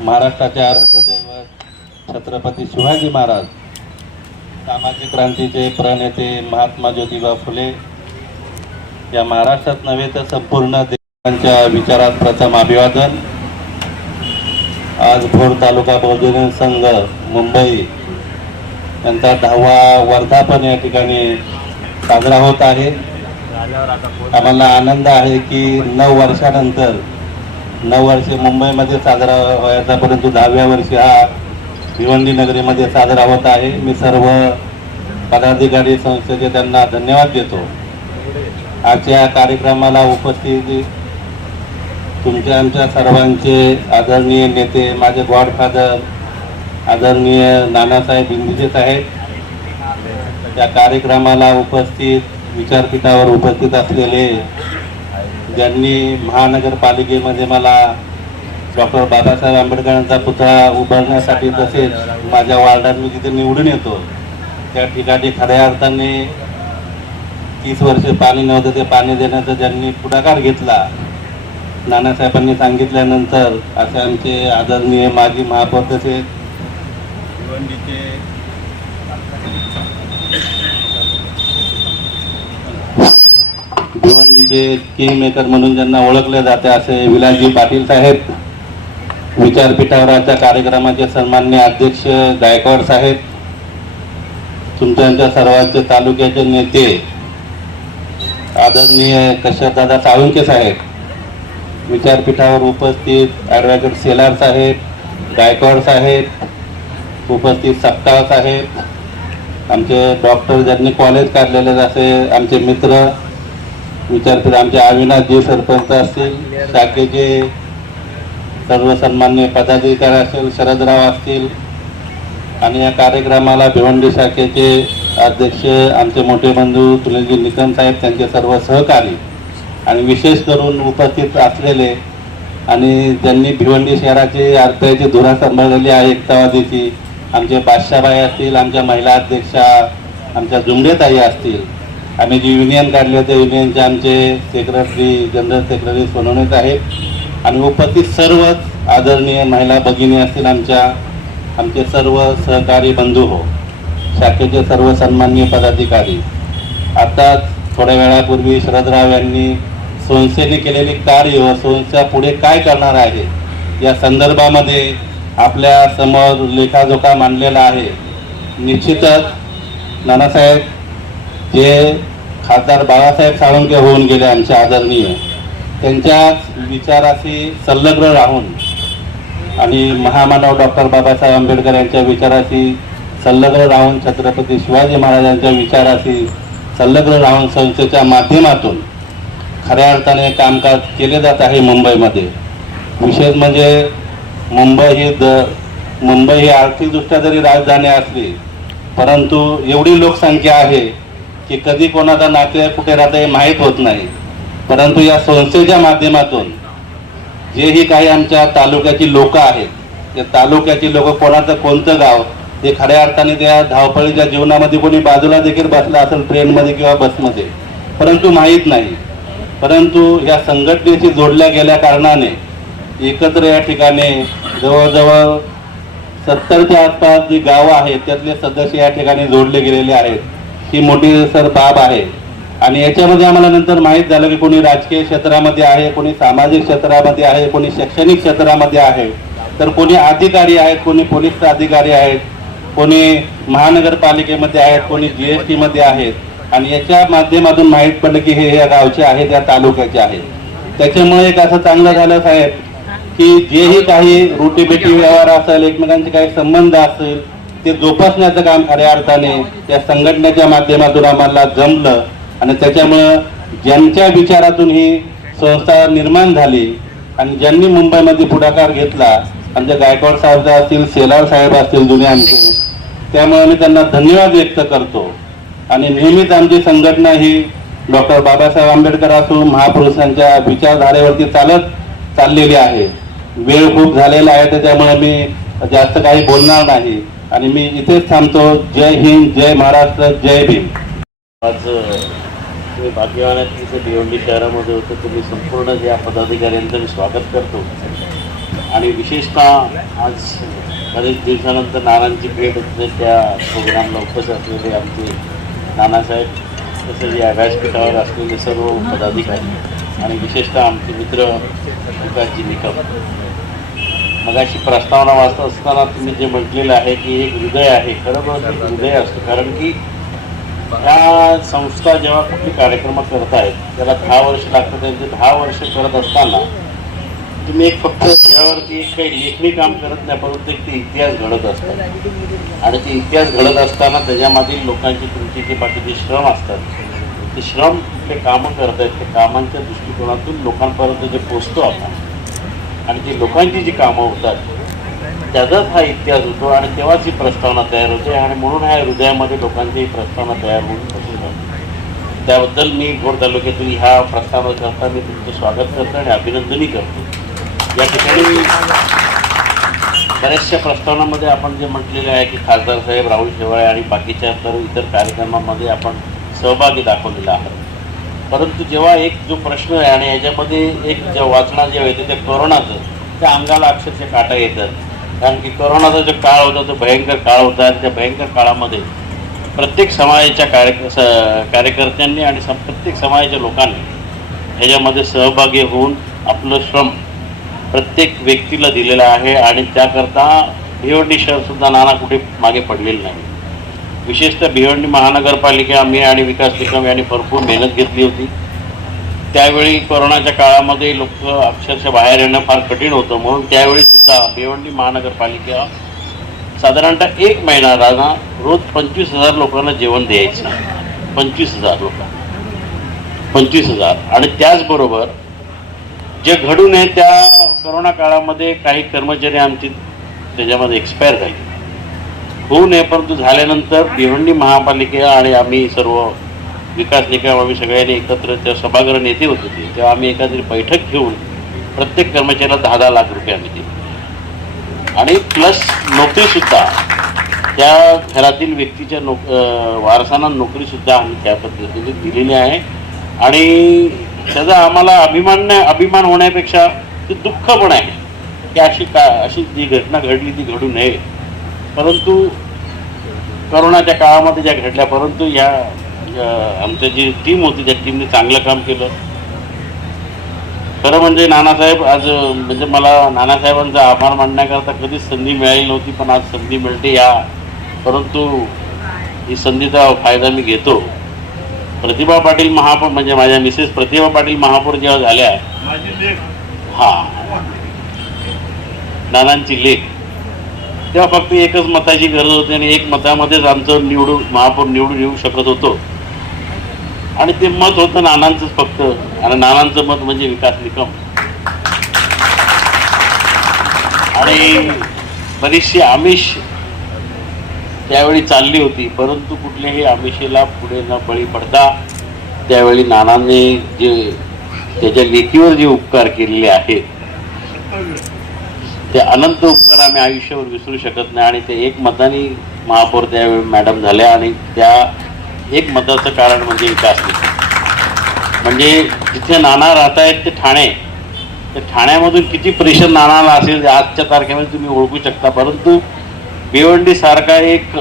महाराष्ट्राचे आराध्य दैवत छत्रपती शिवाजी महाराज सामाजिक क्रांतीचे प्रणेते महात्मा ज्योतिबा फुले या महाराष्ट्रात नव्हे तर संपूर्ण देशांच्या विचारात प्रथम अभिवादन. आज भोर तालुका बहुजन संघ मुंबई यांचा दहावा वर्धापन या ठिकाणी साजरा होत आहे. आम्हाला आनंद आहे की नऊ वर्षानंतर नऊ वर्षे मुंबईमध्ये साजरा व्हायचा परंतु दहाव्या वर्षी हा भिवंडी नगरीमध्ये साजरा होत आहे. मी सर्व पदाधिकारी संस्थेचे त्यांना धन्यवाद देतो. आजच्या कार्यक्रमाला उपस्थित तुमच्या आमच्या सर्वांचे आदरणीय नेते माझे गॉडफादर आदरणीय नानासाहेब इंदिजे साहेब त्या कार्यक्रमाला उपस्थित विचारपीठावर उपस्थित असलेले ज्यांनी महानगरपालिकेमध्ये मला डॉक्टर बाबासाहेब आंबेडकरांचा पुतळा उभारण्यासाठी तसेच माझ्या वार्डात मी जिथे निवडून येतो. त्या ठिकाणी खऱ्या अर्थाने तीस वर्ष पाणी नव्हतं ते पाणी देण्याचा ज्यांनी पुढाकार घेतला नानासाहेबांनी सांगितल्यानंतर असे आमचे आदरणीय माजी महापौर तसेच भिवंडीचे भिवंडीचे किंग मेकर म्हणून ज्यांना ओळखले जाते असे विलासजी पाटील साहेब विचारपीठावरच्या कार्यक्रमाचे सन्मान्य अध्यक्ष गायकवाड साहेब तुमच्या सर्वांचे तालुक्याचे नेते आदरणीय कश्यपदादा साळुंके साहेब विचारपीठावर उपस्थित ॲडव्होकेट सेलार साहेब गायकवाड साहेब उपस्थित सप्ताह साहेब आमचे डॉक्टर ज्यांनी कॉलेज काढलेले असे आमचे मित्र विचारपीठ आमचे अविनाशजी सरपंच असतील शाखेचे सर्व सन्मान्य पदाधिकारी असेल शरदराव असतील आणि या कार्यक्रमाला भिवंडी शाखेचे अध्यक्ष आमचे मोठे बंधू तुलजी निकम साहेब त्यांचे सर्व सहकारी आणि विशेष करून उपस्थित असलेले आणि ज्यांनी भिवंडी शहराची अर्थाची धुरा सांभाळलेली आहे एकतावादीची आमचे बादशाबाई असतील आमच्या महिला अध्यक्षा आमच्या जुमडेताई असतील आम्ही जी युनियन काढले होते युनियनचे आमचे सेक्रेटरी जनरल सेक्रेटरी सोनवणे आहेत. आणि उपस्थित सर्वच आदरणीय महिला भगिनी असतील आमच्या आमचे सर्व सहकारी बंधू हो शाखेचे सर्व सन्माननीय पदाधिकारी. आताच थोड्या वेळापूर्वी शरदराव यांनी संस्थेने केलेली कार्य व संस्था पुढे काय करणार आहे या संदर्भामध्ये आपल्यासमोर लेखाजोखा मांडलेला आहे. निश्चितच नानासाहेब जे खासदार बाळासाहेब साळुंके होऊन गेले आमचे आदरणीय त्यांच्या विचाराशी संलग्न राहून आणि महामानव डॉक्टर बाबासाहेब आंबेडकर यांच्या विचाराशी संलग्न राहून छत्रपती शिवाजी महाराजांच्या विचाराशी संलग्न राहून संस्थेच्या माध्यमातून खऱ्या अर्थाने कामकाज केले जात आहे मुंबईमध्ये. विशेष म्हणजे मुंबई ही द मुंबई ही आर्थिकदृष्ट्या जरी राजधानी असली परंतु एवढी लोकसंख्या आहे की कधी कोणाचा नातेवाईक कुठे राहतं हे माहीत होत नाही. परंतु या संस्थेच्या माध्यमातून जेही काही आमच्या तालुक्याची लोक आहेत त्या तालुक्याची लोक कोणाचं कोणतं गाव ते खऱ्या अर्थाने त्या धावपळीच्या जीवनामध्ये कोणी बाजूला देखील बसला असेल ट्रेनमध्ये किंवा बसमध्ये परंतु माहीत नाही. परंतु या संघटनेशी जोडल्या गेल्या कारणाने एकत्र या ठिकाणी जवळजवळ सत्तरच्या आसपास जी गावं आहेत त्यातले सदस्य या ठिकाणी जोडले गेलेले आहेत. ही मोठी सर बाब आहे. आणि याच्यामध्ये आम्हाला नंतर माहीत झालं की कोणी राजकीय क्षेत्रामध्ये आहे कोणी सामाजिक क्षेत्रामध्ये आहे कोणी शैक्षणिक क्षेत्रामध्ये आहे. तर कोणी अधिकारी आहेत कोणी पोलीस अधिकारी आहेत कोणी महानगरपालिकेमध्ये आहेत कोणी जी एस टीमध्ये आहेत. आणि याच्या माध्यमातून माहीत पडलं की हे या गावचे आहेत या तालुक्याचे आहेत. त्याच्यामुळे एक असं चांगलं झालं साहेब की जेही काही रोटीबेटी व्यवहार असेल एकमेकांचे काही संबंध असेल ते जोपासण्याचं काम खऱ्या अर्थाने या संघटनेच्या माध्यमातून आम्हाला जमलं. आणि त्याच्यामुळं ज्यांच्या विचारातून ही संस्था निर्माण झाली आणि ज्यांनी मुंबईमध्ये पुढाकार घेतला आमच्या गायकवाड साहेब असतील सेलार साहेब असतील जुने आमचे त्यामुळे मी त्यांना धन्यवाद व्यक्त करतो. आणि नेहमीच आमची संघटना ही डॉक्टर बाबासाहेब आंबेडकर असो महापुरुषांच्या विचारधारेवरती चालत चाललेली आहे. वेळ खूप झालेला आहे त्याच्यामुळे मी जास्त काही बोलणार नाही. आणि मी इथेच थांबतो. जय हिंद जय महाराष्ट्र जय भीम. आज तुम्ही भाग्यवान आहेत की इथे भिवंडी शहरामध्ये होतं. तुम्ही संपूर्ण ज्या पदाधिकाऱ्यांचं मी स्वागत करतो. आणि विशेषतः आज बरेच दिवसानंतर नानांची भेट होते. त्या प्रोग्रामला उपस्थित असलेले आमचे नानासाहेब. तसेच या व्यासपीठावर असलेले सर्व पदाधिकारी. आणि विशेषतः आमचे मित्र विकासजी निकम. मगाशी प्रस्तावना वाचत असताना तुम्ही जे म्हटलेलं आहे की एक हृदय आहे खरोखर एक हृदय असतं. कारण की ह्या संस्था जेव्हा कुठली कार्यक्रम करत आहेत त्याला दहा वर्ष लागतात त्यांचे दहा वर्ष करत असताना तुम्ही एक फक्त त्यावरती एक काही लेखणी काम करत नाही परंतु एक ते इतिहास घडत असतात. आणि ते इतिहास घडत असताना त्याच्यामधील लोकांची तुमची जे बाकीचे श्रम असतात ते श्रम ते कामं करत आहेत त्या कामांच्या दृष्टिकोनातून लोकांपर्यंत जे पोचतो आपण आणि ती लोकांची जी कामं होतात त्याचाच हा इतिहास होतो आणि तेव्हाच ही प्रस्तावना तयार होते आणि म्हणून ह्या हृदयामध्ये लोकांची ही प्रस्तावना तयार होऊन बसून जाते. त्याबद्दल मी घोड तालुक्यातून ह्या प्रस्तावनाकरता मी तुमचं स्वागत करतो आणि अभिनंदनही करतो. या ठिकाणी बऱ्याचशा प्रस्तावनामध्ये आपण जे म्हटलेले आहे की खासदार साहेब राहुल शेवाळे आणि बाकीच्या सर्व इतर कार्यक्रमामध्ये आपण सहभागी दाखवलेला आहे परंतु जेव्हा एक जो प्रश्न आहे आणि याच्यामध्ये एक जे वाचना जेव्हा येते त्या कोरोनाचं त्या अंगाला अक्षरशः काटा येतात. कारण की कोरोनाचा जो काळ होता तो भयंकर काळ होता आणि त्या भयंकर काळामध्ये प्रत्येक समाजाच्या कार्य स- कार्यकर्त्यांनी आणि सम प्रत्येक समाजाच्या लोकांनी ह्याच्यामध्ये सहभागी होऊन आपलं श्रम प्रत्येक व्यक्तीला दिलेलं आहे आणि त्याकरता भिवंडी शहरसुद्धा नाना कुठे मागे पडलेलं नाही. विशेषतः भिवंडी महानगरपालिका मी आणि विकास निकम यांनी भरपूर मेहनत घेतली होती. त्यावेळी कोरोनाच्या काळामध्ये लोक अक्षरशः बाहेर येणं फार कठीण होतं. म्हणून त्यावेळी सुद्धा भिवंडी महानगरपालिका साधारणतः एक महिना राजा रोज पंचवीस हजार लोकांना जेवण द्यायचं. पंचवीस हजार लोक. पंचवीस हजार. आणि त्याचबरोबर जे घडून आहे त्या कोरोना काळामध्ये काही कर्मचारी आमची त्याच्यामध्ये एक्सपायर झाले. होऊ नये परंतु झाल्यानंतर भिवंडी महापालिका आणि आम्ही सर्व विकास निकाम आम्ही सगळ्यांनी एकत्र त्या सभागृह नेते होते ते. तेव्हा आम्ही एखादी बैठक घेऊन प्रत्येक कर्मचाऱ्याला दहा दहा लाख रुपये आम्ही दिले. आणि प्लस नोकरीसुद्धा त्या घरातील व्यक्तीच्या नोक वारसांना नोकरीसुद्धा आम्ही त्या पद्धतीने दिलेली आहे. आणि त्याचा आम्हाला अभिमान नाही अभिमान होण्यापेक्षा ते दुःख पण आहे की अशी का अशी जी घटना घडली ती घडू नये. परंतु करोनाच्या काळामध्ये ज्या घडल्या परंतु या आमच्या जी टीम होती त्या टीमने चांगलं काम केलं. खरं म्हणजे नानासाहेब आज म्हणजे मला नानासाहेबांचा आभार मानण्याकरता कधीच संधी मिळाली नव्हती पण आज संधी मिळते या. परंतु ही संधीचा फायदा मी घेतो. प्रतिभा पाटील महापौर म्हणजे माझ्या मिसेस प्रतिभा पाटील महापौर जेव्हा झाल्या हा. नानांची लेख. तेव्हा फक्त एकच मताची गरज होती आणि एक मतामध्येच आमचं निवडून महापौर निवडून येऊ शकत होतो. आणि ते मत होतं नानांचंच फक्त. आणि नानांचं मत म्हणजे विकास निकम. आणि बरीचशी आमिष त्यावेळी चालली होती. परंतु कुठल्याही आमिषेला पुढे न बळी पडता त्यावेळी नानांनी जे त्याच्या लेखीवर जे उपकार केलेले आहेत ते अनंत उपकार आम्ही आयुष्यावर विसरू शकत नाही आणि ते एक मताने महापौर त्यावेळी मॅडम झाल्या आणि त्या एक मताचं कारण म्हणजे विकास म्हणजे जिथे नाना राहत आहेत ते ठाणे. त्या ठाण्यामधून किती प्रेशर नानाला असेल आजच्या तारखेमध्ये तुम्ही ओळखू शकता. परंतु भिवंडी सारखा एक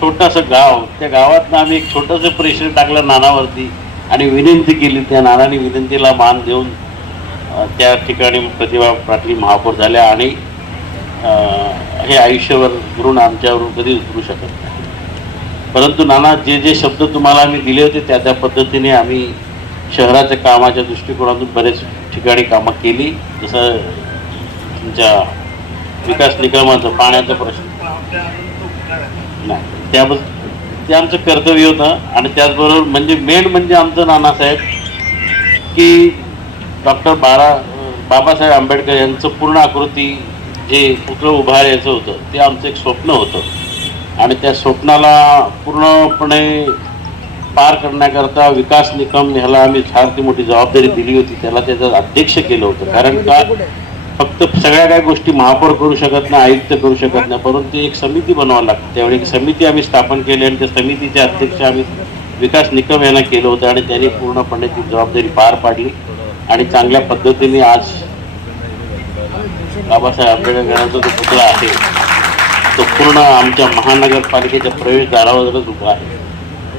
छोटंसं गाव त्या गावातनं आम्ही एक छोटंसं प्रेशर टाकलं नानावरती आणि विनंती केली. त्या नानाने विनंतीला मान देऊन त्या ठिकाणी प्रतिभा पाटील महापौर झाल्या आणि हे आयुष्यभर ऋण आमच्यावर कधी उतरू शकत नाही. परंतु नाना जे जे शब्द तुम्हाला आम्ही दिले होते त्या त्या पद्धतीने आम्ही शहराच्या कामाच्या दृष्टिकोनातून बरेच ठिकाणी कामं केली. जसं तुमच्या विकास निकमाचं पाण्याचा प्रश्न. नाही त्याबद्दल ते आमचं कर्तव्य होतं. आणि त्याचबरोबर म्हणजे मेन म्हणजे आमचं नानासाहेब की डॉक्टर बारा बाबासाहेब आंबेडकर यांचं पूर्ण आकृती जे पुतळं उभारायचं होतं ते आमचं एक स्वप्न होतं. आणि त्या स्वप्नाला पूर्णपणे पार करण्याकरता विकास निकम ह्याला आम्ही फार ती मोठी जबाबदारी दिली होती त्याला त्याचं अध्यक्ष केलं होतं. कारण का? फक्त सगळ्या काही गोष्टी महापौर करू शकत नाही आयुक्त करू शकत नाही परंतु एक समिती बनवावी लागते. त्यावेळी एक समिती आम्ही स्थापन केली आणि त्या समितीचे अध्यक्ष आम्ही विकास निकम यांना केलं होतं आणि त्यांनी पूर्णपणे ती जबाबदारी पार पाडली. आणि चांगल्या पद्धतीने आज बाबासाहेब आंबेडकरांचा जो पुतळा आहे तो पूर्ण आमच्या महानगरपालिकेच्या प्रवेशद्वारावरच उभा आहे.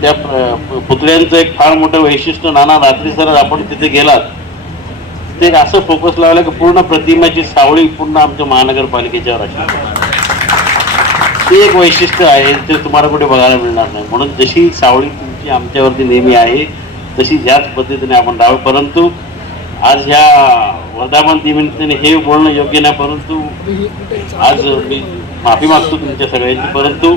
त्या प्र- पुतळ्यांचं एक फार मोठं वैशिष्ट्य नाना रात्री सर आपण तिथे गेलात ते असं फोकस लावलं की पूर्ण प्रतिमाची सावळी पूर्ण आमच्या महानगरपालिकेच्यावर अशी ते एक वैशिष्ट्य आहे ते तुम्हाला कुठे बघायला मिळणार नाही. म्हणून जशी सावळी तुमची आमच्यावरती नेहमी आहे तशी ज्याच पद्धतीने आपण राहावं. परंतु आज ह्या वर्धामान दिनानिमित्ताने हे बोलणं योग्य नाही परंतु आज मी माफी मागतो तुमच्या सगळ्यांची परंतु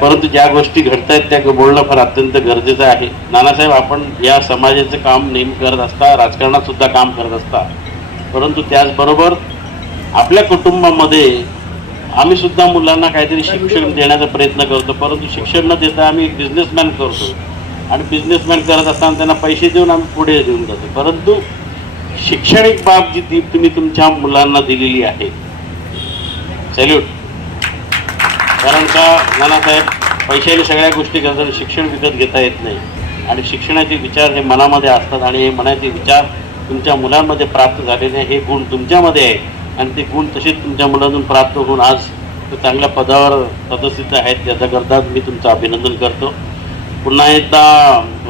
परंतु ज्या गोष्टी घडत आहेत त्या बोलणं फार अत्यंत गरजेचं आहे. नानासाहेब आपण या समाजाचं काम नेहमी करत असता राजकारणात सुद्धा काम करत असता परंतु त्याचबरोबर आपल्या कुटुंबामध्ये आम्ही सुद्धा मुलांना काहीतरी शिक्षण देण्याचा प्रयत्न करतो परंतु शिक्षण न देता आम्ही बिझनेसमॅन करतो. आणि बिझनेसमॅन करत असताना त्यांना पैसे देऊन आम्ही पुढे देऊन जातो. परंतु शैक्षणिक बाब जी ती तुम्ही तुमच्या मुलांना दिलेली आहे. सॅल्यूट. कारण का नानासाहेब पैशाने सगळ्या गोष्टी करतात शिक्षण विकत घेता येत नाही. आणि शिक्षणाचे विचार हे मनामध्ये असतात आणि हे मनाचे विचार तुमच्या मुलांमध्ये प्राप्त झालेले हे गुण तुमच्यामध्ये आहेत. आणि ते गुण तसेच तुमच्या मुलांतून प्राप्त होऊन आज चांगल्या पदावर सदस्यित आहेत. त्याच्याकरता मी तुमचं अभिनंदन करतो. पुन्हा एकदा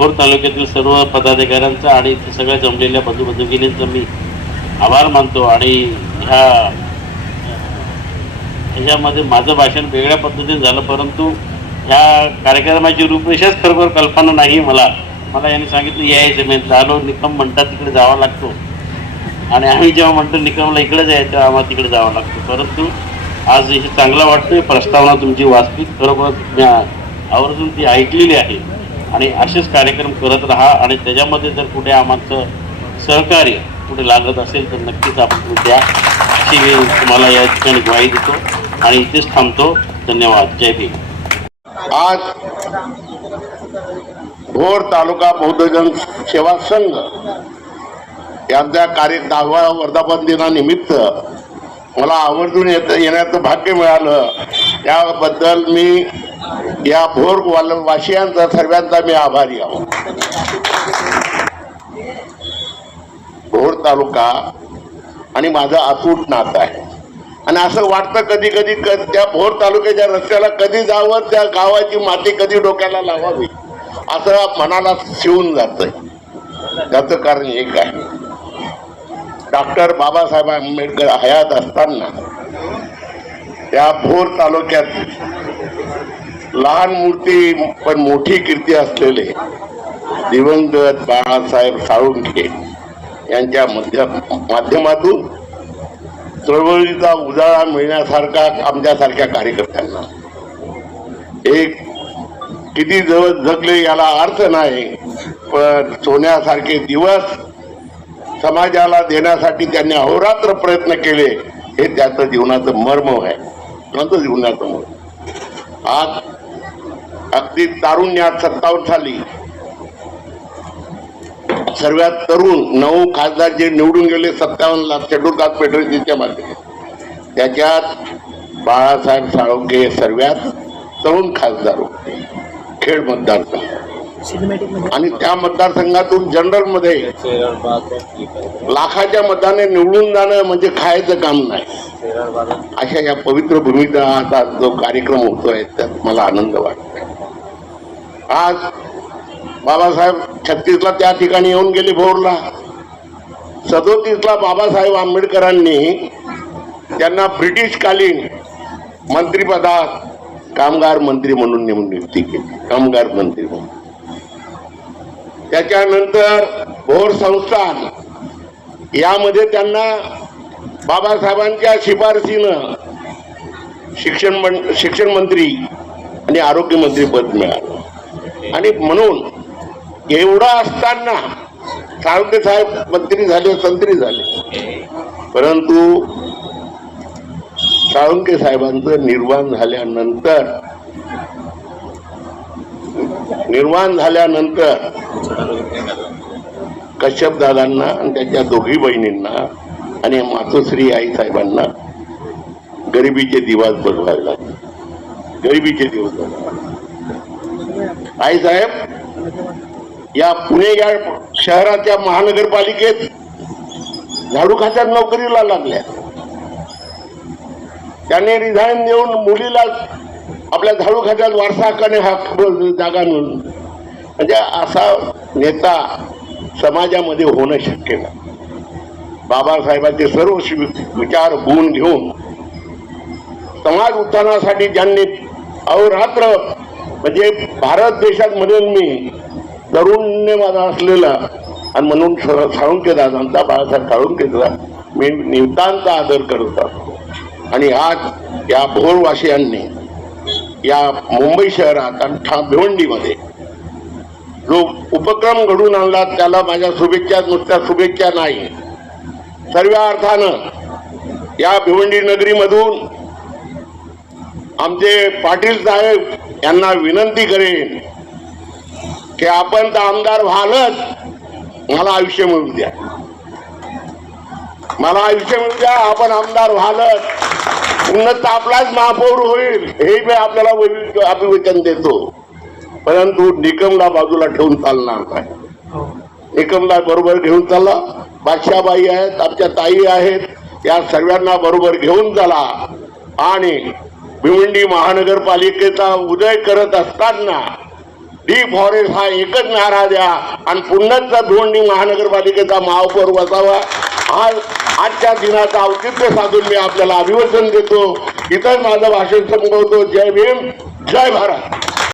भोर तालुक्यातील सर्व पदाधिकाऱ्यांचं आणि इथे सगळ्या जमलेल्या बंधू बंधुगिनींचं मी आभार मानतो आणि ह्या ह्याच्यामध्ये माझं भाषण वेगळ्या पद्धतीने झालं परंतु ह्या कार्यक्रमाची रूपरेषाच खरोखर कल्पना नाही मला. मला यांनी सांगितलं यायचं मी आलो निकम म्हणतात तिकडे जावा लागतो. आणि आम्ही जेव्हा म्हणतो निकमला इकडे जायचं आम्हाला तिकडे जावं लागतं. परंतु आज हे चांगलं वाटतं प्रस्तावना तुमची वाचली. खरोखर मी आवर्जून ती ऐकलेली आहे. आणि असेच कार्यक्रम करत राहा आणि त्याच्यामध्ये जर कुठे आमचं सहकार्य कुठे लागत असेल तर नक्कीच आपण द्या. अशी मी तुम्हाला या ठिकाणी ग्वाही देतो आणि इथेच थांबतो. धन्यवाद. जय भीम. आज भोर तालुका बौद्धजन सेवा संघ यांच्या कार्य दहाव्या वर्धापन दिनानिमित्त मला आवर्जून येत येण्याचं भाग्य मिळालं. त्याबद्दल मी या भोर वाल सर्वांचा मी आभारी आहो. भोर तालुका आणि माझं अतूट नातं आहे. आणि असं वाटतं कधी कधी क- त्या भोर तालुक्याच्या रस्त्याला कधी जावं त्या गावाची माती कधी डोक्याला लावावी असं मनाला शिवून जातंय. त्याचं कारण एक आहे. डॉक्टर बाबासाहेब आंबेडकर हयात असताना त्या भोर तालुक्यात लहान मूर्ती पण मोठी कीर्ती असलेले दिवंगत बाळासाहेब साळुंखे यांच्या मध्य माध्यमातून चळवळीचा उजाळा मिळण्यासारखा आमच्यासारख्या कार्यकर्त्यांना. एक किती जवळ जगले याला अर्थ नाही पण सोन्यासारखे दिवस समाजाला देण्यासाठी त्यांनी अहोरात्र प्रयत्न केले हे त्याचं जीवनाचं मर्म आहे. जीवनाचं मर्म? आज अगदी तारुण्यात सत्तावन्न साली. सर्वात तरुण नऊ खासदार जे निवडून गेले सत्तावन्नला शेड्यूलकास्ट फेडरेशनच्या माध्यमात त्याच्यात बाळासाहेब साळुंके सर्वात तरुण खासदार होते. खेड मतदारसंघ. आणि त्या मतदारसंघातून जनरलमध्ये लाखाच्या मताने निवडून जाणं म्हणजे खायचं काम नाही. अशा या पवित्र भूमीचा आता जो कार्यक्रम होतोय त्यात मला आनंद वाटतोय आज बाबासाहेब छत्तीसला त्या ठिकाणी येऊन गेले भोरला. सदोतीसला बाबासाहेब आंबेडकरांनी त्यांना ब्रिटिशकालीन मंत्रिपदात कामगार मंत्री म्हणून नेमून नियुक्ती केली. कामगार मंत्री म्हणून. त्याच्यानंतर भोर संस्थान यामध्ये त्यांना बाबासाहेबांच्या शिफारसीनं शिक्षण शिक्षण मंत्री आणि आरोग्य मंत्री पद मिळालं. आणि म्हणून एवढं असताना साळुंके साहेब मंत्री झाले संत्री झाले. परंतु साळुंके साहेबांचं निर्वाण झाल्यानंतर निर्वाण झाल्यानंतर कश्यप दादांना आणि त्यांच्या दोघी बहिणींना आणि मातोश्री आई साहेबांना गरिबीचे दिवस बघवायला लागले. गरिबीचे दिवस आई साहेब या पुणे या शहराच्या महानगरपालिकेत झाडू खात्यात नोकरीला लागल्या. त्यांनी रिझाईन देऊन मुलीला आपल्या झाडू खात्यात वारसा हक्काने हा जागा मिळून म्हणजे असा नेता समाजामध्ये होणं शक्य नाही. बाबासाहेबांचे सर्व विचार गुण घेऊन समाज उत्थानासाठी ज्यांनी अहोरात्र म्हणजे भारत देशात म्हणून मी तरुण्य माझा असलेला आणि म्हणून साळुंके दादांचा बाळासाहेब साळुंकेचा मी नितांत आदर करत असतो. आणि आज या भोरवासियांनी या मुंबई शहरात आणि ठा भिवंडीमध्ये जो उपक्रम घडून आणला त्याला माझ्या शुभेच्छा नुसत्या शुभेच्छा नाही. सर्व अर्थानं या भिवंडी नगरीमधून आमचे पाटील साहेब यांना विनंती करेन की आपण तर आमदार व्हालच मला आयुष्य मिळू द्या. मला आयुष्य मिळू द्या आपण आमदार व्हालच. उन्नत आपलाच महापौर होईल हे मी आपल्याला अभिवचन देतो. परंतु निकमला बाजूला ठेवून चालणार नाही. निकमला बरोबर घेऊन चला. बादशाबाई आहेत आमच्या ताई आहेत या सर्वांना बरोबर घेऊन चला. आणि भिवंडी महानगरपालिकेचा उदय करत असताना डी फॉरेस्ट हा एकच नारा द्या आणि पुन्हा भिवंडी महानगरपालिकेचा महापौर बसावा. आज आजच्या दिनाचं औचित्य साधून मी आपल्याला अभिवचन देतो. इथं माझं भाषण संपवतो. जय भीम. जय भारत.